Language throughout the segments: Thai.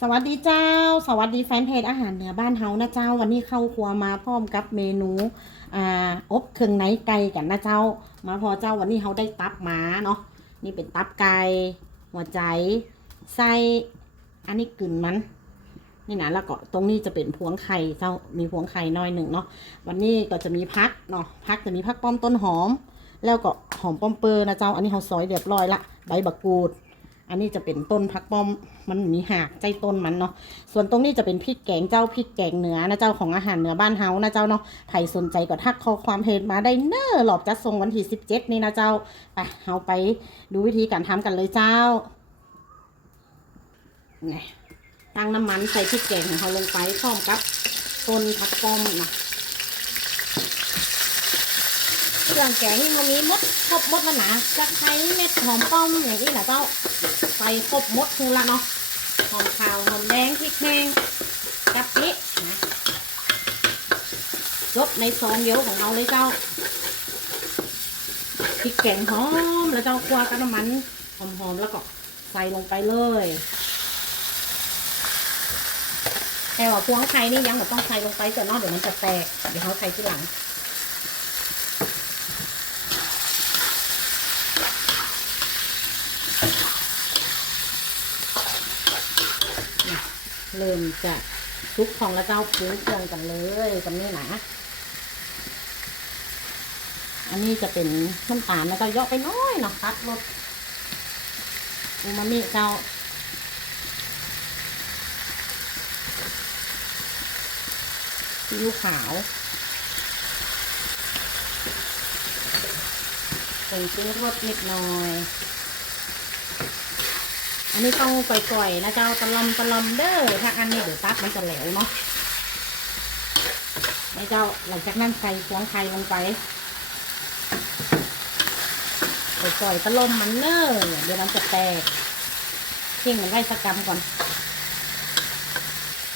สวัสดีเจ้า สวัสดีแฟนเพจอาหารเหนือบ้านเฮานะเจ้า วันนี้เข้าครัวมาพร้อมกับเมนูอ่าอบเครื่องในไก่กันนะเจ้า มาพอเจ้าวันนี้เขาได้ตับหมาเนาะนี่เป็นตับไก่หัวใจไส้อันนี้กลิ่นมันนี่นะแล้วก็ตรงนี้จะเป็นพวงไข่เจ้ามีพวงไข่น้อยหนึ่งเนาะวันนี้ก็จะมีพักเนาะพักจะมีพักป้อมต้นหอม แล้วก็หอมป้อมเปอร์นะเจ้า อันนี้เขาซอยเรียบร้อยละใบบักกูด อันนี้จะเป็นต้นพักป้อมมันมีหากใจต้นมันเนาะส่วนตรงนี้จะเป็นพริกแกงเจ้าพริกแกงเหนือนะเจ้าของอาหารเหนือบ้านเฮานะเจ้าเนาะใครสนใจก็ทักข้อความเพจมาได้เนอหลอบจะส่งวันที่สิบเจ็ดนี่นะเจ้าไปเฮาไปดูวิธีการทำกันเลยเจ้าไงตั้งน้ำมันใส่พริกแกงของเขาลงไปพร้อมกับต้นพักป้อมนะ เครื่องแกงนี่มันมีมดครบมดแล้วนะจะใช้เม็ดหอมป้อมอย่างนี้แหละเจ้าใส่ครบมดคือละเนาะหอมขาวหอมแดงพริกแห้งกะปินะจบในซองเดียวของเราเลยเจ้าพริกแกงหอมแล้วเจ้าคั่วกับน้ำมันหอมๆแล้วก็ใส่ลงไปเลย แต่ว่าพวงไข่นี่ยังไม่ต้องใส่ลงไปแต่นอกเดี๋ยวมันจะแตก เดี๋ยวเขาใส่ทีหลัง เริ่มจะคลุกของแล้วเจ้าปุ้งเครื่องกันเลยกันนี่นะอันนี้จะเป็นน้ำตาลแล้วก็เยอะไปน้อยเนาะตัดรสอูมามิเจ้าซีอิ๊วขาวผงชูรสนิดหน่อย อันนี้ต้องก่อยๆนะเจ้าตะลอมตะลอมเด้อถ้าอันนี้เดี๋ยวตัดมันจะแหลวเนาะนะเจ้าหลังจากนั้นใส่ฟวงไข่ลงไปก่อยๆตะลมมันเนอเดี๋ยวมันจะแตกเพ่งมันไว้สักกรรมก่อน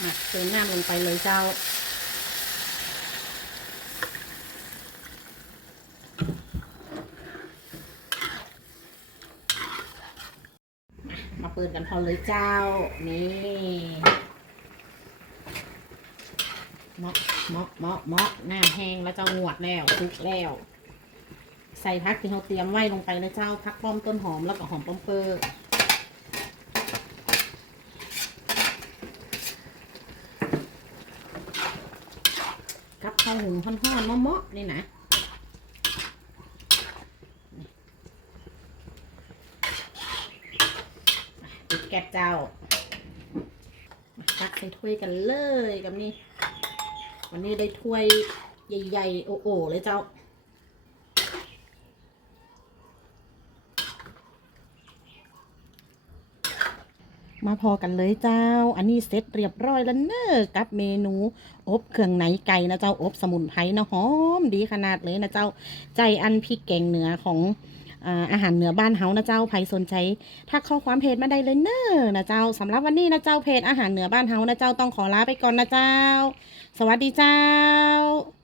นะเติมน้ำลงไปเลยเจ้า มาเปิดกันพอเลยเจ้า นี่เมาะมาะมาะมาะหน้าแห้งแล้วเจ้าหวดแล้วคลุกแล้ว ใส่พักที่เราเตรียมไว้ลงไปเลยเจ้าพักป้อมต้นหอมแล้วก็หอมป้อมเปอร์กับข้าวหุงห่อนๆเมาะๆนี่นะ แกบเจ้ามาตักใส่ถ้วยกันเลยกับนี่วันนี้ได้ถ้วยใหญ่ๆโอ้โอเลยเจ้า มาพอกันเลยเจ้า อันนี้เสร็จเรียบร้อยแล้วเนอะกับเมนูอบเครื่องในไก่นะเจ้าอบสมุนไพรนะหอมดีขนาดเลยนะเจ้า ใจอันพริกแกงเหนือของอาอาหารเหนือบ้านเฮานะเจ้าใครสนใจทักข้อความเพจมาได้เลยเนอะนะเจ้าสำหรับวันนี้นะเจ้าเพจอาหารเหนือบ้านเฮานะเจ้าต้องขอลาไปก่อนนะเจ้า สวัสดีเจ้า